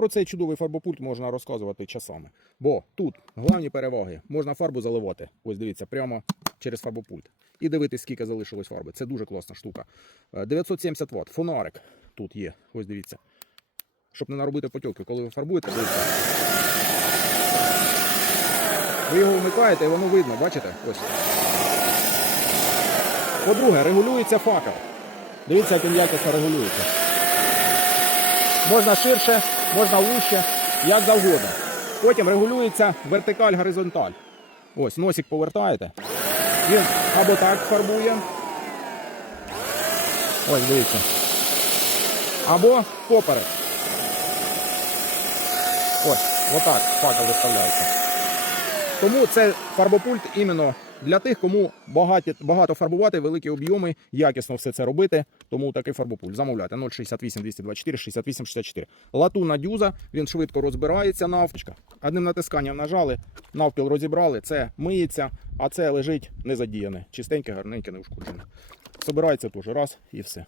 про цей чудовий фарбопульт можна розказувати часами. Бо тут головні переваги. Можна фарбу заливати. Ось дивіться, прямо через фарбопульт. І дивитись, скільки залишилось фарби. Це дуже класна штука. Е, 970 Вт. Фонарик тут є. Ось дивіться. Щоб не наробити потьоки, коли ви фарбуєте, дивіться. Ви його вмикаєте і воно видно, бачите? Ось. По-друге, регулюється факел. Дивіться, як він якісно регулюється. Можна ширше, можна вище, як завгодно. Потім регулюється вертикаль, горизонталь. Ось, носик повертаєте. Він або так фарбує. Ось, дивіться. Або поперек. Ось, отак факел виставляється. Тому це фарбопульт іменно для тих, кому багаті, багато фарбувати, великі об'єми, якісно все це робити. Тому такий фарбопуль. Замовляйте 068 224 68 64. Латуна дюза, він швидко розбирається навпічка. Одним натисканням нажали, навпіл розібрали, це миється, а це лежить незадіяне. Чистеньке, гарненьке, неушкоджене. Собирається теж раз і все.